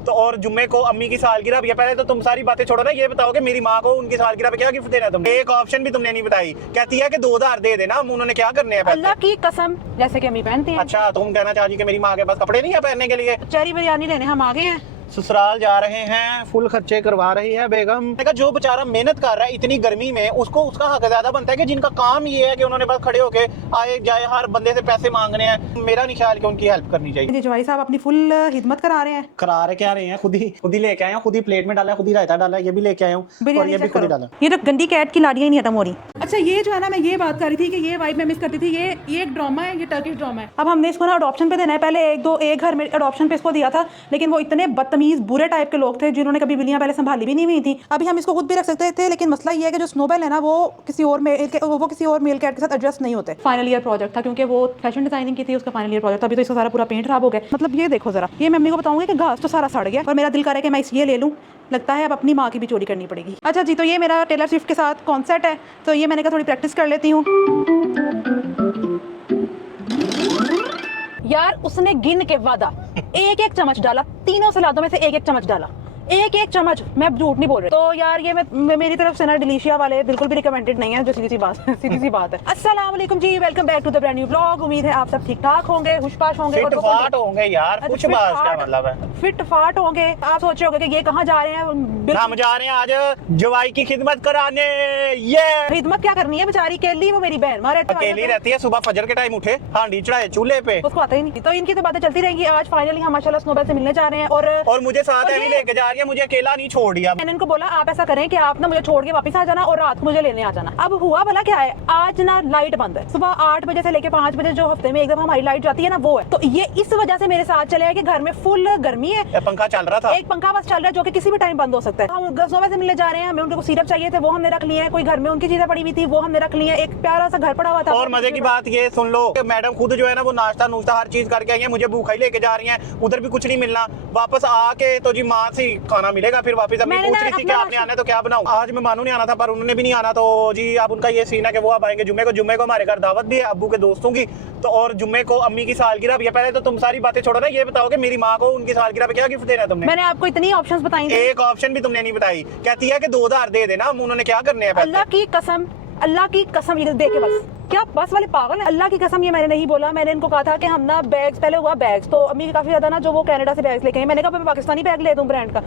तो और जुम्मे को अम्मी की सालगिरह भी है। पहले तो तुम सारी बातें छोड़ो ना, ये बताओ कि मेरी माँ को उनकी सालगिरह पे क्या गिफ्ट देना है तुमने? एक ऑप्शन भी तुमने नहीं बताई। कहती है कि 2000 दे देना, उन्होंने क्या करने हैं पैसे? अल्लाह की कसम, जैसे कि अम्मी पहनती हैं। अच्छा, तुम कहना चाह रही कि मेरी माँ के पास कपड़े नहीं है पहनने के लिए? चेरी बिरयानी लेने हम आ गए हैं। ससुराल जा रहे हैं, फुल खर्चे करवा रही है बेगम। मैंने कहा जो बेचारा मेहनत कर रहा है इतनी गर्मी में, उसको उसका हक ज्यादा बनता है कि जिनका काम ये है कि उन्होंने बस खड़े होके आए जाए हर बंदे से पैसे मांगने हैं। मेरा नहीं ख्याल कि उनकी हेल्प करनी चाहिए। जी जवाई साहब अपनी फुल खिदमत करा रहे हैं। करा रहे क्या रहे हैं, खुद ही लेके आए हैं, खुद ही प्लेट में डाला, खुद ही रायता डाला, ये भी लेके आया हूँ और ये भी खुद ही डाला। ये तो गंदी कैट की लाड़ियां ही नहीं खत्म हो रही। अच्छा ये जो है ना, मैं ये बात कर रही थी कि ये वाइब मैं मिस करती थी। ये एक ड्रामा है, ये टर्किश ड्रामा है। अब हमने इसको ना अडॉप्शन पे देना है। पहले एक घर में अडॉप्शन पे इसको दिया था, लेकिन वो इतने बदतमीज बुरे टाइप के लोग थे जिन्होंने कभी बिल्लियां पहले संभाली भी नहीं हुई थी। अभी हम इसको खुद भी रख सकते थे, लेकिन मसला ये है कि जो स्नोबेल है ना, वो किसी और मेल कैट के साथ एडजस्ट नहीं होते। फाइनल ईयर प्रोजेक्ट था, क्योंकि वो फैशन डिजाइनिंग की थी, उसका फाइनल ईयर प्रोजेक्ट था। अभी तो इसका सारा पूरा पेंट खराब हो गया। मतलब ये देखो जरा, ये मम्मी को बताऊंगी कि घास तो सारा सड़ गया और मेरा दिल कर रहा है कि मैं ये ले लूँ। लगता है अब अपनी माँ की भी चोरी करनी पड़ेगी। अच्छा जी, तो ये मेरा टेलर स्विफ्ट के साथ कॉन्सर्ट है, तो ये मैंने कहा थोड़ी प्रैक्टिस कर लेती हूँ। यार उसने गिन के वादा एक एक चम्मच डाला, तीनों सलादों में से एक एक चम्मच डाला, एक एक चम्मच। मैं झूठ नहीं बोल रही। तो यार ये मेरी तरफ से ना डिलीशिया वाले बिल्कुल भी रिकमेंडेड नहीं है, जो सीधी सी बात है। अस्सलाम वालेकुम जी, welcome back to the brand new vlog. उम्मीद है आप सब ठीक ठाक होंगे, हुश-पाश होंगे। फिट फाट होंगे यार, कुछ बात क्या मतलब है? फिट फाट होंगे। आप सोच रहे होंगे कि ये कहाँ जा रहे हैं? हम जा रहे हैं आज जवाई की खिदमत कराने। ये खिदमत क्या करनी है बेचारी केली, वो मेरी बहन मारे अकेली रहती है, सुबह फजर के टाइम उठे, हांडी चढ़ाए चूल्हे पे, उसको आता ही नहीं। तो इनकी तो बातें चलती रहेंगी। आज फाइनली हम माशाल्लाह स्नोबेल से मिलने जा रहे हैं और मुझे साथ भी लेके जा रही है, मुझे अकेला नहीं छोड़ दिया। मैंने इनको बोला आप ऐसा करें कि आप ना मुझे छोड़ के वापस आ जाना और रात को मुझे लेने आ जाना। अब हुआ भला क्या है, आज ना लाइट बंद है। सुबह 8 बजे से लेके 5 बजे जो हफ्ते में एक दफा हमारी लाइट जाती है ना, वो है। तो ये इस वजह से मेरे साथ चले आए कि घर में फुल गर्मी है। पंखा चल रहा था, एक पंखा बस चल रहा है जो कि किसी भी टाइम बंद हो सकता है। हम गजनों से मिलने जा रहे हैं, हमें उनको सिरप चाहिए थे, वो हमने रख लिए हैं। कोई घर में उनकी चीजें पड़ी हुई थी, वो हमने रख ली है। एक प्यारा सा घर पड़ा हुआ था। और मजे की बात ये सुन लो, मैडम खुद जो है ना वो नाश्ता नूश्ता हर चीज करके आई है, मुझे भूखा ही लेके जा रही है। उधर भी कुछ नहीं मिलना, वापस आके तो जी माँ से खाना मिलेगा। फिर वापस अम्मी पूछ रही थी कि आपने आना है तो क्या बनाऊं। आज मेहमानों ने आना था पर उन्होंने भी नहीं आना, तो जी अब उनका ये सीन है कि वो अब आएंगे जुम्मे को हमारे घर दावत भी है अब्बू के दोस्तों की। तो और जुम्मे को अम्मी की सालगिरह भी है। पहले तो तुम सारी बातें छोड़ो ना, ये बताओ कि मेरी माँ को उनकी सालगिरह पे क्या गिफ्ट देना है तुमने? मैंने आपको इतनी ऑप्शंस बताई थी, एक ऑप्शन भी तुमने नहीं बताई। कहती है कि 2000 दे देना, उन्होंने क्या करने हैं पैसे? अल्लाह की कसम ये दे के बस क्या बस वाले पागल है। अल्लाह की कसम ये मैंने नहीं बोला। मैंने इनको कहा था कि हम ना बैग्स, पहले हुआ बैग्स, तो अम्मी की काफी ज्यादा ना जो वो कनाडा से बैग्स लेके आई। मैंने कहा मैं पाकिस्तानी बैग ले दूं ब्रांड का,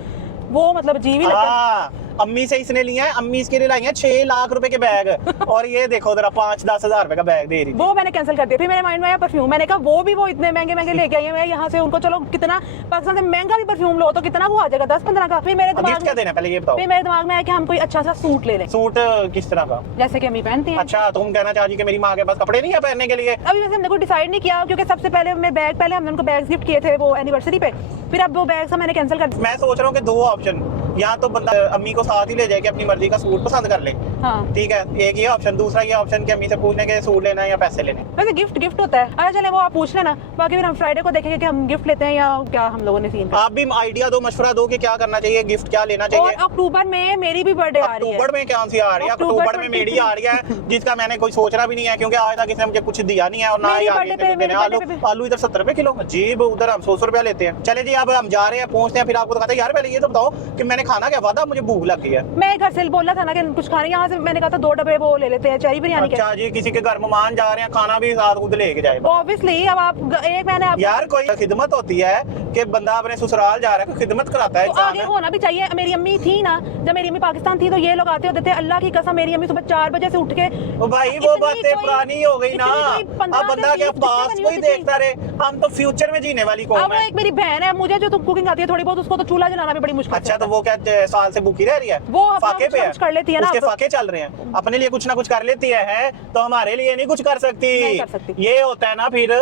वो मतलब अजीब ही लगता है। अम्मी से इसने लिया है, अम्मी इसके लिए लाई है 6 लाख रुपए के बैग और ये देखो जरा 5-10 हजार रुपए का बैग दे रही। वो मैंने कैंसिल कर दिया। फिर मेरे माइंड में आया परफ्यूम। मैंने कहा वो इतने महंगे लेके आई है, मैं यहाँ से उनको चलो कितना पाकिस्तान से महंगा भी परफ्यूम लो तो कितना वो आ जाएगा 10-15 का। फिर मेरे दिमाग क्या देना पहले ये बताओ। फिर मेरे दिमाग में आया कि हम कोई अच्छा सा सूट ले लें। सूट किस तरह का? जैसे कि अम्मी पहनती हैं। अच्छा, तुम कहना चाह रही कि मेरी माँ के पास कपड़े नहीं है पहनने के लिए? अभी वैसे हमने कोई डिसाइड नहीं किया, क्योंकि सबसे पहले हमने उनको बैग गिफ्ट किए थे वो एनिवर्सरी पे। फिर अब वो बैग मैंने कैंसिल कर दिया। मैं सोच रहा हूँ कि 2 ऑप्शन, या तो बंदा अम्मी को साथ ही ले जाए कि अपनी मर्जी का सूट पसंद कर ले, हाँ ठीक है, एक ये ऑप्शन। दूसरा ये ऑप्शन कि अम्मी से पूछने के सूट लेना है या पैसे लेने। वैसे गिफ्ट होता है। अरे चले वो आप पूछ लेना, बाकी फिर हम फ्राइडे को देखेंगे कि हम गिफ्ट लेते हैं या क्या हम लोगों ने सीन। आप भी आइडिया दो, मशवरा दो कि क्या करना चाहिए, गिफ्ट क्या लेना चाहिए। और अक्टूबर में मेरी भी बर्थडे आ रही है। अक्टूबर में कौन सी आ रही है? अक्टूबर में मेरी आ रही है, जिसका मैंने कोई सोचना भी नहीं है, क्योंकि आज तक किसी ने मुझे कुछ दिया नहीं है और ना ही आलू इधर 70 रुपए किलो, अजीब। उधर हम 100 रुपया लेते हैं। चले जी अब हम जा रहे हैं, पहुंचते हैं, फिर आपको दिखाते हैं। यार पहले ये तो बताओ कि मैंने खाना क्या वादा, मुझे भूख लग गई है। मैं घर से बोला था ना कि कुछ खाने, यहाँ से मैंने कहा था 2 डब्बे वो ले लेते हैं चेरी बिरयानी के। अच्छा जी, किसी के घर मेहमान जा रहे हैं, खाना भी साथ खुद लेके जाए। ऑब्वियसली अब आप मैंने यार कोई खिदमत होती है कि बंदा अपने ससुराल जा रहा है, कोई खिदमत कराता है। तो आगे होना भी चाहिए। मेरी अम्मी थी ना, जब मेरी अम्मी पाकिस्तान थी तो ये लोग आते होते थे। अल्लाह की कसम मेरी अम्मी सुबह 4 बजे से उठ के, भाई वो बातें पुरानी हो गई ना, अब बंदा क्या पास कोई देखता रहे। हम तो फ्यूचर में जीने वाली कौम है। एक मेरी बहन है, मुझे जो कुकिंग आती है थोड़ी बहुत, उसको तो चूल्हा जलाना भी बड़ी मुश्किल। अच्छा, तो वो क्या साल से भूखी रह रही है? वो फाके पे कर लेती है ना, उसके फाके चल रहे हैं, अपने लिए कुछ ना कुछ कर लेती है, तो हमारे लिए नहीं कुछ कर सकती। ये होता है ना फिर।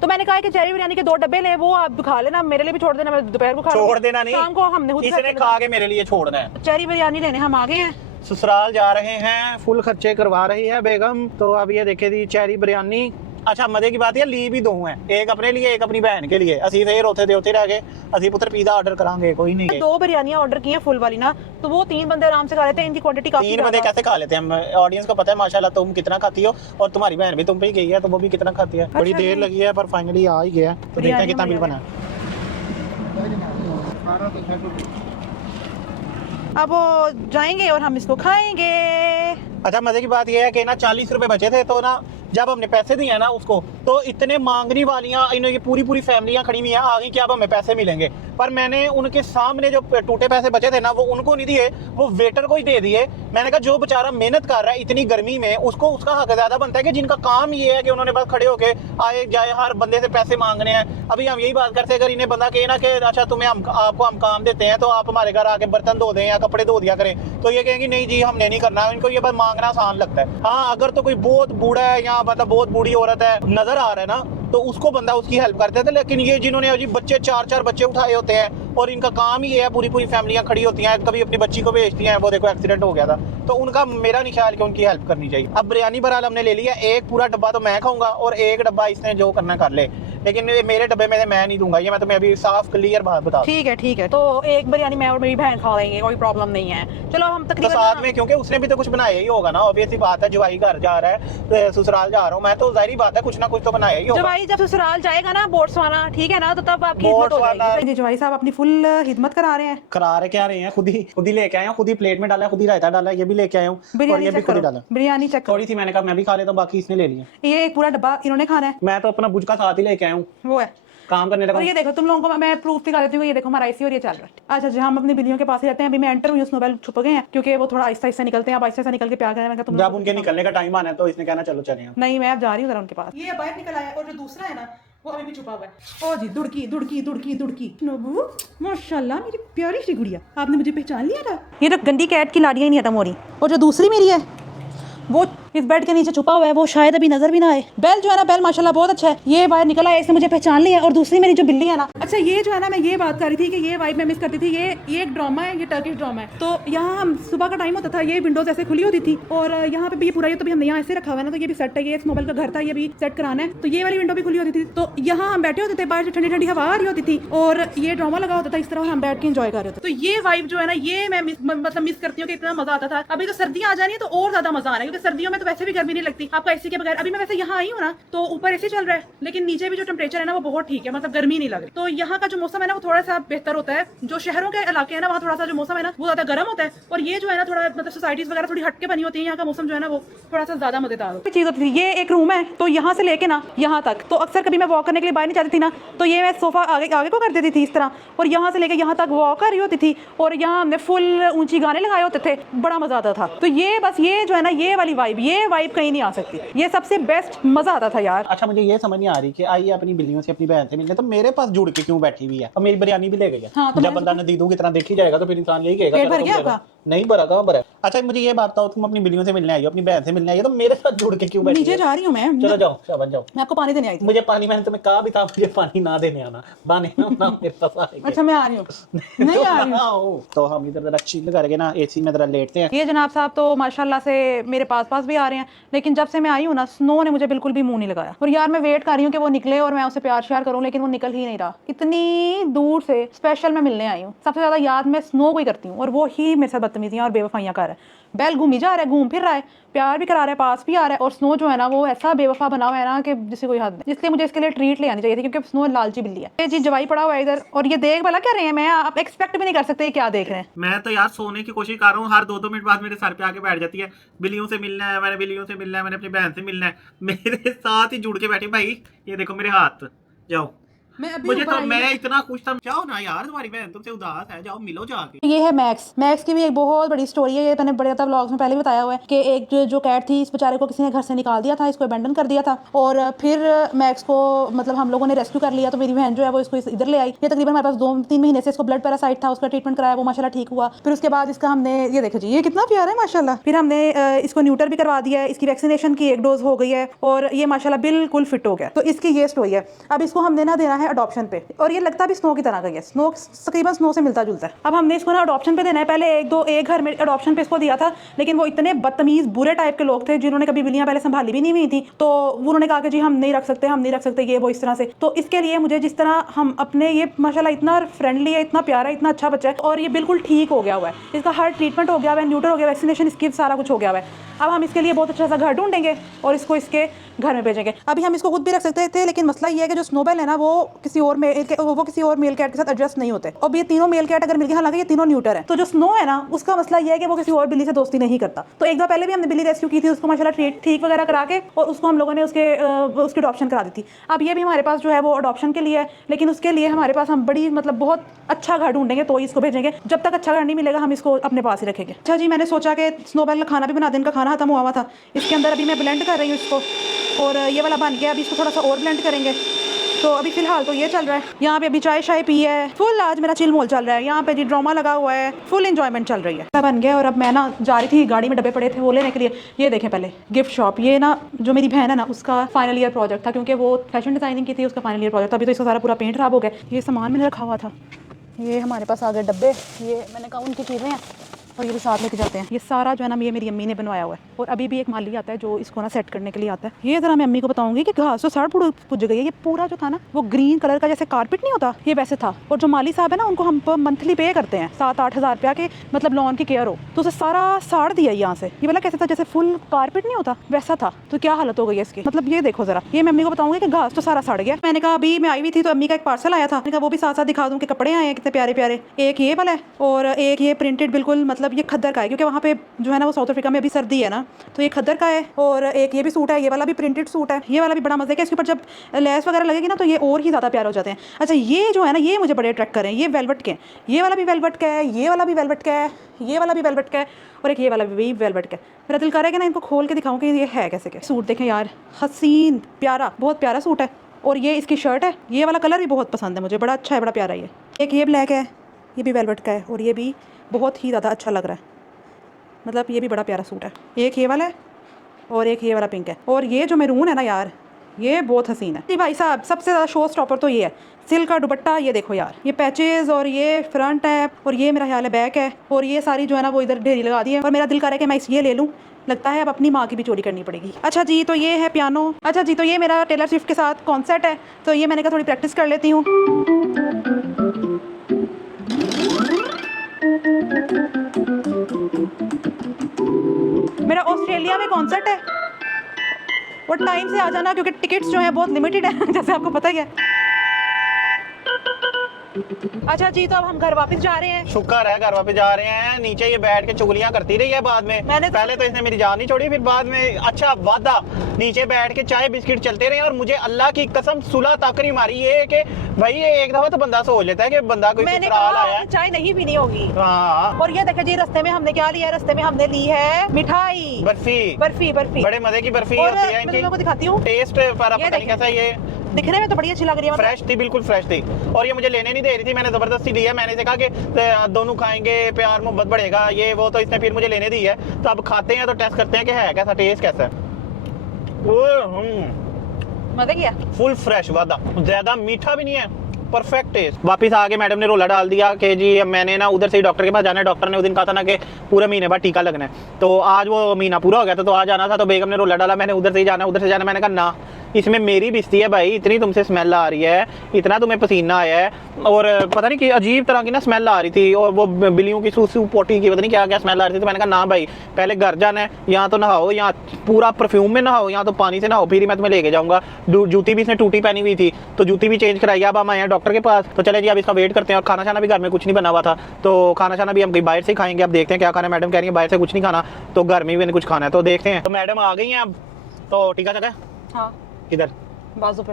तो मैंने कहा कि चेरी बिरयानी के 2 डब्बे ले, वो आप खा लेना, मेरे लिए भी छोड़ देना, मैं दोपहर को खा छोड़ देना नहीं, शाम को हमने इसने खा के मेरे लिए छोड़ना है। चेरी बिरयानी लेने हम आ गए हैं। ससुराल जा रहे हैं, फुल खर्चे करवा रही है बेगम। तो अब ये देखे दी चेरी बिरयानी। अच्छा मजे की बात है, ली भी 2 हैं, एक अपने लिए एक अपनी बहन के लिए। असी फिर होते रह गए, असी पुत्र पिज़्ज़ा ऑर्डर करांगे, कोई नहीं। 2 बिरयानियां ऑर्डर की हैं फुल वाली ना, तो वो 3 बंदे आराम से खा लेते हैं। इनकी क्वांटिटी काफी 3 बंदे कैसे खा लेते हैं? ऑडियंस को पता है माशाल्लाह तुम कितना खाती हो, और तुम्हारी बहन भी तुम पे ही गई है, तो वो भी कितना खाती है। बड़ी देर लगी है पर फाइनली आ ही गया। तो देखते हैं कितना बिल बना। अब वो जाएंगे और हम इसको खाएंगे। अच्छा मजे की बात यह है कि ना 40 रुपए बचे थे, तो ना जब हमने पैसे दिए ना उसको, तो इतने मांगनी वालियां ये पूरी फैमिलियां खड़ी हुई हैं आ गई कि अब हमें पैसे मिलेंगे। पर मैंने उनके सामने जो टूटे पैसे बचे थे ना वो उनको नहीं दिए, वो वेटर को ही दे दिए। मैंने कहा जो बेचारा मेहनत कर रहा है इतनी गर्मी में, उसको उसका हक ज्यादा बनता है कि जिनका काम ये है कि उन्होंने बस खड़े होके आए जाए हर बंदे से पैसे मांगने हैं। अभी हम यही बात करते हैं, अगर इन्हें बंदा कहे ना कि अच्छा तुम्हें आपको हम काम देते हैं तो आप हमारे घर आके बर्तन धो दें या कपड़े धो दिया करें, तो ये कहेंगे नहीं जी हमने नहीं करना। इनको ये बस मांगना आसान लगता है। हाँ अगर तो कोई बहुत बूढ़ा है या मतलब बहुत बूढ़ी औरत है नजर आ रहा है ना, तो उसको बंदा उसकी हेल्प करते थे। लेकिन ये जिन्होंने अजी बच्चे 4-4 बच्चे उठाए होते हैं और इनका काम ही है, पूरी फैमिलियां खड़ी होती हैं, कभी अपनी बच्ची को भेजती हैं, वो देखो एक्सीडेंट हो गया था, तो उनका मेरा नहीं ख्याल कि उनकी हेल्प करनी चाहिए। अब बिरयानी बहरहाल हमने ले लिया, एक पूरा डब्बा तो मैं खाऊंगा और एक डब्बा इसने जो करना कर ले, लेकिन ये मेरे डब्बे में से मैं नहीं दूंगा, ये मैं तुम्हें अभी साफ क्लियर बात बता। ठीक है तो एक बिरयानी मैं और मेरी बहन खा लेंगे, कोई प्रॉब्लम नहीं है। चलो हम तो तकरीबन साथ में, क्योंकि उसने भी तो कुछ बनाया ही होगा ना, ऑब्वियस सी बात है, जवाई घर जा रहा है तो ससुराल जा रहा हूँ मैं, तो जाहिर बात है कुछ ना कुछ तो बनाया ही होगा। जवाई जब ससुराल जाएगा ना बोट्सवाना, ठीक है ना, तो तब आपकी हिम्मत हो जाएगी। जवाई साहब अपनी फुल हिम्मत करा रहे हैं। करा रहे क्या रहे हैं, खुद ही लेके आए हैं, खुद ही प्लेट में डाला, खुद ही रायता डाला, ये भी लेके आया हूँ और ये भी खुद ही डाला। बिरयानी चेक थोड़ी सी मैंने कहा मैं भी खा लेता हूँ, बाकी इसने ले लिया। ये एक पूरा डब्बा इन्होंने खाना है, मैं तो अपना बुझका साथ ही लेके आया हूँ, वो है काम करने लगा। और ये देखो तुम लोगों को मैं प्रूफ दिखा देती हूँ, ये देखो हमारा आईसी और ये चल रहा है। अच्छा जी हम अपनी बिल्लियों के पास ही रहते हैं। अभी मैं एंटर हुई, स्नोबेल छुप गए हैं क्योंकि वो थोड़ा आहिस्ता निकलते हैं। अब आहिस्ता निकल के प्यार करें, मैं कहा तुम जब उनके निकलने का टाइम आना है तो इसने कहना चलो चले हम। नहीं मैं अब जा रही हूँ उनके पास। ये बाहर निकल आया और जो दूसरा है ना वो अभी भी छुपा हुआ है। ओ जी दुड़की नबू माशाल्लाह मेरी प्यारी सी गुड़िया, आपने मुझे पहचान लिया था। ये तो गंदी कैट की लाड़ियाँ ही नहीं खत्म हो रही। और जो दूसरी मेरी है वो इस बेड के नीचे छुपा हुआ है, वो शायद अभी नजर भी ना आए। बेल जो है ना, बेल माशाल्लाह बहुत अच्छा है, ये बाहर निकला है, इसने मुझे पहचान लिया। और दूसरी मेरी जो बिल्ली है ना, अच्छा ये जो है ना मैं ये बात कर रही थी कि ये वाइब मैं मिस करती थी। ये एक ड्रामा है, ये टर्किश ड्रामा है। तो यहाँ हम सुबह का टाइम होता था, ये विंडोज ऐसे खुली होती थी और यहाँ पे भी ये पूरा, ये तो भी हमने यहाँ ऐसे रखा हुआ है ना, तो ये भी सेट है, ये स्नोबेल का घर था, ये भी सेट कराना है, तो ये वाली विंडो भी खुली होती थी। तो यहाँ हम बैठे होते थे, बाहर से ठंडी ठंडी हवा आ रही होती थी और ये ड्रामा लगा होता था इस तरह, हम बैठ के एंजॉय कर रहे थे। तो ये वाइब जो है ना, ये मैं मतलब मिस करती हूँ कि इतना मजा आता था। अभी तो सर्दियाँ आ जा रही है तो और ज्यादा मजा आ रहा है, क्योंकि सर्दियों में तो वैसे भी गर्मी नहीं लगती आपका एसी के बगैर। अभी मैं वैसे यहाँ आई हूँ ना, तो ऊपर एसी चल रहा है, लेकिन नीचे भी जो टेम्परेचर है ना वो बहुत ठीक है, मतलब गर्मी नहीं लग रही। तो यहाँ का जो मौसम है ना वो थोड़ा सा बेहतर होता है। जो शहरों के इलाके है ना वहाँ थोड़ा सा जो मौसम है ना वो ज्यादा गर्म होता है, और ये जो है ना थोड़ा मतलब सोसाइटीज वगैरह थोड़ी हटके बनी होती है, यहाँ का मौसम जो है ना वो थोड़ा सा ज्यादा मजेदार होता है। चीज होती थी, ये एक रूम है, तो यहाँ से लेके ना यहाँ तक, तो अक्सर कभी मैं वॉक करने के लिए बाहर नहीं जाती थी ना, तो ये मैं सोफा आगे को कर देती थी इस तरह, और यहाँ से लेके यहाँ तक वॉक कर रही होती थी, और यहाँ हमने फुल ऊंची गाने लगाए होते थे, बड़ा मजा आता था। तो ये बस ये जो है ना ये वाली वाइब, ये वाइब कहीं नहीं आ सकती, ये सबसे बेस्ट मजा आता था यार। अच्छा मुझे ये समझ नहीं आ रही कि आई अपनी बिल्लियों से अपनी बहन से मिलने, तो मेरे पास जुड़ के क्यों बैठी हुई है? अब मेरी बिरयानी भी ले गई है। हाँ, तो जब बंदा नदी दूं कितना देखी जाएगा तो फिर इंसान यही कहेगा पेट भर गया आपका? नहीं भरा, कहाँ भरा? अच्छा मुझे ये बात बताओ, तुम अपनी बिल्लियों से मिलने आई हो, अपनी बहन से मिलने आई हो, तो मेरे साथ जुड़ के क्यों बैठी? नीचे जा रही हूँ मैं। चलो जाओ शाबाश जाओ। मैं आपको पानी देने आई थी। मुझे पानी, मैंने तुम्हें कहा भी था मुझे पानी ना देने आना, बहाने ना मेरे पास आएंगे। अच्छा मैं आ रही हूँ। नहीं आ रही हूँ। तो हम इधर जरा चिल करके ना एसी में जरा लेटते हैं। ये जनाब साहब तो माशाल्लाह से मेरे पास भी आ रहे हैं, लेकिन जब से मैं आई हूँ ना स्नो ने मुझे बिल्कुल भी मुंह नहीं लगाया। और यार मैं वेट कर रही हूँ कि वो निकले और मैं उससे प्यार श्यार करूँ, लेकिन वो निकल ही नहीं रहा। इतनी दूर से स्पेशल मैं मिलने आई हूँ। सबसे ज्यादा याद मैं स्नो को ही करती हूँ, और वो ही मेरे साथ बदतमीजियाँ और बेवफाइयाँ कर रहा है। बैल घूम ही जा रहा है, घूम फिर रहा है, प्यार भी करा रहा है, पास भी आ रहा है, और स्नो जो है ना वो ऐसा बेवफा बना हुआ है ना कि जिससे कोई हद नहीं। इसलिए मुझे इसके लिए ट्रीट ले आनी चाहिए थी, क्योंकि स्नो लालची बिल्ली है। ये जी जवाई पड़ा हुआ है इधर, और ये देख भला क्या रहे हैं, मैं आप एक्सपेक्ट भी नहीं कर सकते क्या देख रहे हैं। मैं तो यार सोने की कोशिश कर रहा हूँ, हर 2-2 मिनट बाद मेरे सर पे आके बैठ जाती है, बिल्लियों से मिलना है, मैंने बिल्लियों से मिलना है, मैंने अपनी बहन से मिलना है, मेरे साथ ही जुड़ के बैठी। भाई ये देखो मेरे हाथ, जाओ। मुझे तो मैं इतना खुश था, जाओ ना यार, तुम्हारी बहन तुमसे उदास है, जाओ मिलो जाके। ये है मैक्स की भी एक बहुत बड़ी स्टोरी है। ये मैंने बड़े व्लॉग्स में पहले भी बताया हुआ है कि एक जो कैट थी, इस बेचारे को किसी ने घर से निकाल दिया था, इसको अबेंडन कर दिया था, और फिर मैक्स को मतलब हम लोगों ने रेस्क्यू कर लिया। तो मेरी बहन जो है वो इसको इधर ले आई। ये तकरीबन हमारे पास 2-3 महीने से इसको ब्लड पैरासाइट था, उसका ट्रीटमेंट कराया, वो माशाल्लाह ठीक हुआ। फिर उसके बाद इसका हमने, ये देखो जी ये कितना प्यारा है माशाल्लाह, फिर हमने इसको न्यूटर भी करवा दिया है, इसकी वैक्सीनेशन की 1 डोज हो गई है, और ये माशाल्लाह बिल्कुल फिट हो गया। तो इसकी ये स्टोरी है। अब इसको हमने ना देना है अडॉप्शन पे, और ये लगता भी स्नो की तरह का है, स्नो तकरीबन स्नो से मिलता जुलता है। अब हमने इसको ना अडॉप्शन पे देना है। पहले एक घर में अडॉप्शन पे इसको दिया था, लेकिन वो इतने बदतमीज बुरे टाइप के लोग थे जिन्होंने कभी बिल्लियां पहले संभाली भी नहीं हुई थी, तो उन्होंने कहा कि जी हम नहीं रख सकते ये वो इस तरह से। तो इसके लिए मुझे जिस तरह हम अपने, ये माशाल्लाह इतना फ्रेंडली है, इतना प्यारा है, इतना अच्छा बच्चा है, और ये बिल्कुल ठीक हो गया हुआ है। इसका हर ट्रीटमेंट हो गया हुआ है, न्यूटर हो गया, वैक्सीनेशन इसकी सारा कुछ हो गया हुआ है। अब हम इसके लिए बहुत अच्छा सा घर ढूंढेंगे और इसको इसके घर में भेजेंगे। अभी हम इसको खुद भी रख सकते थे, लेकिन मसला ये है कि जो स्नोबेल है ना वो किसी और मेल कैट के साथ एडजस्ट नहीं होते। अब ये तीनों मेल कैट अगर मिल गए, हालांकि ये तीनों न्यूटर है, तो जो स्नो है ना उसका मसला ये है कि वो किसी और बिल्ली से दोस्ती नहीं करता। तो एक दो पहले भी हमने बिल्ली रेस्क्यू की थी, उसको माशाल्लाह ठीक वगैरह करा के और उसको हम लोगों ने उसकी अडॉप्शन करा दी थी। अब ये भी हमारे पास जो है वो अडॉप्शन के लिए है, लेकिन उसके लिए हमारे पास हम बड़ी मतलब बहुत अच्छा घर ढूंढेंगे तो इसको भेजेंगे। जब तक अच्छा घर नहीं मिलेगा हम इसको अपने पास ही रखेंगे। अच्छा जी, मैंने सोचा कि स्नोबॉल का खाना भी बना दें, इनका खाना खत्म हुआ था। इसके अंदर अभी मैं ब्लेंड कर रही हूँ इसको, और ये वाला बन गया। अभी इसको थोड़ा सा और ब्लेंड करेंगे। तो अभी फिलहाल तो ये चल रहा है। यहाँ पे अभी चाय शाय पी है, फुल आज मेरा चिल मोल चल रहा है। यहाँ पे जी ड्रामा लगा हुआ है, फुल एंजॉयमेंट चल रही है। बन गया। और अब मैं ना जा रही थी, गाड़ी में डब्बे पड़े थे वो लेने के लिए। ये देखें पहले गिफ्ट शॉप, ये ना जो मेरी बहन है ना उसका फाइनल ईयर प्रोजेक्ट था, क्योंकि वो फैशन डिजाइनिंग की थी, उसका फाइनल ईयर प्रोजेक्ट था। अभी तो इसका सारा पूरा पेंट खराब हो गया। ये सामान मैंने रखा हुआ था, ये हमारे पास आ गए डब्बे। ये मैंने कहा उनकी चीज़ें हैं और ये भी साथ लेके जाते हैं। ये सारा जो है ना ये मेरी अम्मी ने बनवाया हुआ है। और अभी भी एक माली आता है जो इसको ना सेट करने के लिए आता है। ये ज़रा मैं अम्मी को बताऊंगी कि घास तो साड़ पुज गई है। ये पूरा जो था ना वो ग्रीन कलर का जैसे कारपेट नहीं होता, ये वैसे था। और जो माली साहब है ना उनको हम मंथली पे करते हैं 7-8 हज़ार रुपया के, मतलब लॉन की केयर हो, तो उसे सारा साड़ दिया यहाँ से। ये वाला कैसे था, जैसे फुल कारपेट नहीं होता वैसा था। तो क्या हालत हो गई है इसकी, मतलब ये देखो ज़रा। ये मैं अम्मी को बताऊंगी कि घास तो सारा सड़ गया। मैंने कहा अभी मैं आई हुई थी तो अम्मी का एक पार्सल आया था, मैंने कहा वो भी साथ साथ दिखा दूँ कि कपड़े आए हैं कितने प्यारे प्यारे। एक ये वाला है और एक ये प्रिंटेड, बिल्कुल मतलब ये खद्दर का है, क्योंकि वहाँ पे जो है ना वो साउथ अफ्रीका में अभी सर्दी है ना, तो ये खद्दर का है। और एक ये भी सूट है, ये वाला भी प्रिंटेड सूट है। ये वाला भी बड़ा मजे का, इसके ऊपर जब लेस वगैरह लगेगी ना तो ये और ही ज़्यादा प्यारे हो जाते हैं। अच्छा ये जो है ना ये मुझे बड़े अट्रैक्ट कर रहे हैं। ये वेलवेट के, ये वाला भी वेलवेट का है, ये वाला भी वेलवेट का है, ये वाला भी वेलवेट का है, और एक ये वाला भी वेलवेट का है। मेरा दिल कर रहा है कि ना इनको खोल के दिखाऊं कि ये है कैसे के। सूट देखें यार, हसीन प्यारा, बहुत प्यारा सूट है। और ये इसकी शर्ट है, ये वाला कलर भी बहुत पसंद है मुझे, बड़ा अच्छा है, बड़ा प्यारा है। एक ये ब्लैक है, ये भी वेलवेट का है और ये भी बहुत ही ज़्यादा अच्छा लग रहा है, मतलब ये भी बड़ा प्यारा सूट है। एक ये वाला है और एक ये वाला पिंक है। और ये जो मैरून है ना यार, ये बहुत हसीन है जी भाई साहब। सबसे ज़्यादा शो स्टॉपर तो ये है, सिल्क का दुपट्टा। ये देखो यार, ये पैचेस और ये फ्रंट है और ये मेरा ख्याल है बैक है। और ये सारी जो है ना वो इधर ढेरी लगा दी है। और मेरा दिल कर रहा है कि मैं ये ले लूँ, लगता है अब अपनी माँ की भी चोरी करनी पड़ेगी। अच्छा जी, तो ये है पियानो। अच्छा जी, तो ये मेरा टेलर स्विफ्ट के साथ कॉन्सर्ट है, तो ये मैंने कहा थोड़ी प्रैक्टिस कर लेती हूँ। मेरा ऑस्ट्रेलिया में कॉन्सर्ट है और टाइम से आ जाना, क्योंकि टिकट्स जो है बहुत लिमिटेड है जैसे आपको पता ही है। अच्छा जी, तो अब हम घर वापस जा रहे हैं। शुक्र है घर वापस जा रहे हैं। नीचे ये बैठ के चुगलियां करती रही है बाद में। पहले तो इसने मेरी जान नहीं छोड़ी, फिर बाद में अच्छा वादा नीचे बैठ के चाय बिस्किट चलते रहे। और मुझे अल्लाह की कसम सुलह तक नहीं मारी ये कि भाई ये एक दफा तो बंदा सोच लेता है कि बंदा कोई ससुराल आया है, चाय नहीं पीनी होगी। हाँ। और ये देखे जी, रास्ते में हमने क्या लिया है, रास्ते में हमने ली है मिठाई, बर्फी बर्फी बर्फी, बड़े मजे की बर्फी होती है इनकी। मैं दिखाती हूँ टेस्ट पर पता नहीं कैसा। ये दिखने में तो बड़ी अच्छी लग रही है, फ्रेश थी, बिल्कुल फ्रेश थी। और ये मुझे लेने नहीं दे रही थी, मैंने जबरदस्ती दी है। मैंने इसे कहा कि दोनों खाएंगे, प्यार मोहब्बत बढ़ेगा, ये वो, तो इसने फिर मुझे लेने दी है। तो अब खाते हैं तो टेस्ट करते हैं कि है कैसा, टेस्ट कैसा है। मजा किया, फुल फ्रेश, वादा ज्यादा मीठा भी नहीं है, परफेक्ट टेस्ट। वापस आके मैडम ने रोला डाल दिया कि जी अब मैंने ना उधर से ही डॉक्टर के पास जाना है। डॉक्टर ने उस दिन कहा था ना कि पूरे महीने बाद टीका लगना है, तो आज वो महीना पूरा हो गया था, तो आज आना था। तो बेगम ने रोला डाला, मैंने उधर से ही जाना, उधर से जाना। मैंने कहा ना, इसमें मेरी बिस्ती है भाई, इतनी तुमसे स्मेल आ रही है, इतना तुम्हें पसीना आया है, और पता नहीं कि अजीब तरह की ना स्मेल आ रही थी, और वो बिल्लियों की सूसू पोटी की पता नहीं क्या क्या स्मेल आ रही थी। तो मैंने कहा ना भाई, पहले घर जाना है, यहाँ तो नहाओ, यहाँ पूरा परफ्यूम में नहाओ, यहाँ तो पानी से नहाओ, फिर ही मैं तुम्हें लेके जाऊँगा। जूती भी इसने टूटी पहनी हुई थी, तो जूती भी चेंज कराई। अब हम आए हैं डॉक्टर के पास, तो चले जी अब इसका वेट करते हैं। और खाना शाना भी घर में कुछ नहीं बना हुआ था, तो खाना शाना भी हम कहीं बाहर से खाएंगे। अब देखते हैं क्या खाना है। मैडम कह रही है बाहर से कुछ नहीं खाना, तो घर में भी कुछ खाना है, तो देखते हैं। तो मैडम आ गई हैं अब, तो टीका जगह हाँ किधर बाजू पे।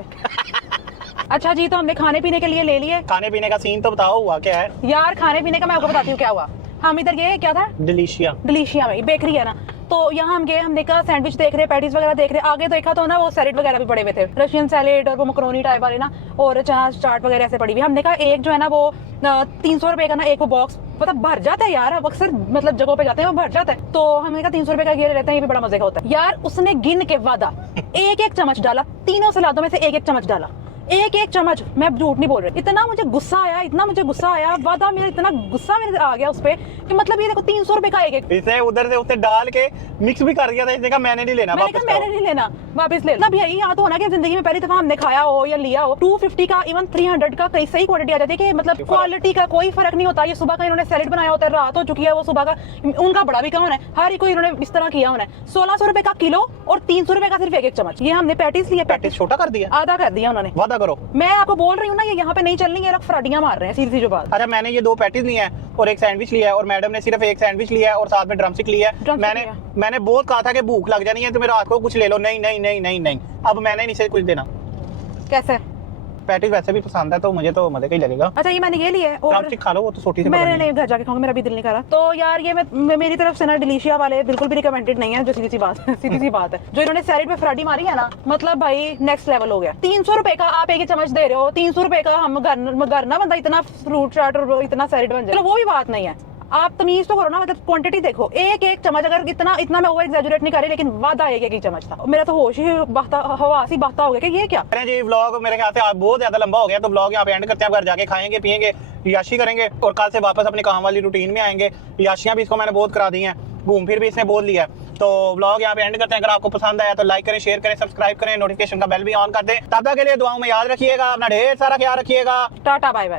अच्छा जी, तो हमने खाने पीने के लिए ले लिए। खाने पीने का सीन तो बताओ, हुआ क्या है यार? खाने पीने का मैं आपको बताती हूँ क्या हुआ। हम इधर गए, क्या था, डिलीशिया में बेकरी है ना, तो यहाँ हम गए, हमने कहा सैंडविच देख रहे, पैटीज वगैरह देख रहे। आगे देखा तो ना वो सैलेड वगैरह भी पड़े हुए थे, रशियन सैलेड और वो मकरोनी टाइप वाले ना, और चाट वगैरह ऐसे पड़ी हुई। हमने कहा एक जो है ना वो 300 रुपए का ना एक वो बॉक्स, मतलब भर जाता है यार, अब अक्सर मतलब जगहों पे जाते हैं वो भर जाता है। तो हमने कहा 300 रुपए का ये लेते हैं, ये भी बड़ा मजे का होता है यार। उसने गिन के वादा एक चम्मच डाला, तीनों सलादों में से एक चम्मच डाला, एक चम्मच। मैं झूठ नहीं बोल रही, इतना मुझे गुस्सा आया, इतना मुझे गुस्सा आया, वादा मेरा इतना गुस्सा मेरे आ गया उस पे कि मतलब ये देखो 300 रुपए का एक इसे उधर से उसे डाल के मिक्स भी कर दिया था। इसने कहा मैंने नहीं लेना, मैंने नहीं लेना, वापस ले ना। भैया यहाँ तो होना कि जिंदगी में पहली दफा हमने खाया हो या लिया हो, 250 का इवन 300 का कई सही क्वालिटी आ जाती है कि मतलब क्वालिटी का कोई फर्क नहीं होता। ये सुबह का इन्होंने सैलेड बनाया होता है, रात हो चुकी है, वो सुबह का उनका बड़ा भी कौन है, हर कोई इन्होंने इस तरह किया होना है। 1600 रुपए का किलो और 300 रुपए का सिर्फ एक चम्मच। ये हमने पैटीज लिया, पैटीज छोटा कर दिया, आधा कर दिया उन्होंने। वादा ना करो। मैं आपको बोल रही हूँ ना, ये यहाँ पे नहीं चलनी, ये लोग फ्राडियां मार रहे हैं, सीधी सी जो बात। अच्छा मैंने ये 2 पैटीज ली हैं और एक सैंडविच लिया है, और मैडम ने सिर्फ एक सैंडविच लिया है और साथ में ड्रमस्टिक लिया है। मैंने बहुत कहा था कि भूख लग जानी है तो मेरे हाथ को कुछ ले लो, नहीं नहीं नहीं नहीं नहीं, अब मैंने नहीं से कुछ देना। कैसे? पैटीज वैसे भी पसंद है तो मुझे तो मजे का ही लगेगा। अच्छा ये मैंने ये लिया है, और ड्रमस्टिक खा लो, वो तो छोटी सी मैंने नहीं, घर जाके खाऊंगी, मेरा भी दिल नहीं कर रहा। तो यार ये मेरी तरफ से ना डिलीशिया वाले बिल्कुल भी रिकमेंडेड नहीं है, जो सीधी सी बात सीधी सी बात है। जो इन्होंने सैलेड पे फ्राडी मारी है ना, मतलब भाई नेक्स्ट लेवल हो गया। 300 रुपए का आप एक चम्मच दे रहे हो, 300 रुपए का हम घर ना बंदा इतना फ्रूट चाट और इतना सैलेड बन जाए, चलो वो भी बात नहीं है, आप तमीज तो करो ना, मतलब क्वांटिटी देखो। एक चम्मच, अगर इतना मैं ओवर एग्जैजुरेट नहीं कर रही, लेकिन वादा एक ही चम्मच था। मेरा तो होश ही हवास ही बहता हो गया कि ये क्या जी। व्लॉग मेरे ख्याल से आप बहुत ज्यादा लंबा हो गया, तो व्लॉग यहाँ पे एंड करते हैं। घर जाके खाएंगे पियेंगे, याशी करेंगे और कल से वापस अपने काम वाली रूटीन में आएंगे। याशियां भी इसको मैंने बहुत करा दी हैं, घूम फिर भी इसने बोल लिया है। तो व्लॉग यहाँ पे एंड करते हैं। अगर आपको पसंद आया तो लाइक करें, शेयर करें, सब्सक्राइब करें, नोटिफिकेशन का बेल भी ऑन कर दें। तब तक के लिए दुआओं में याद रखिएगा, अपना ढेर सारा ख्याल रखिएगा। Tata bye bye.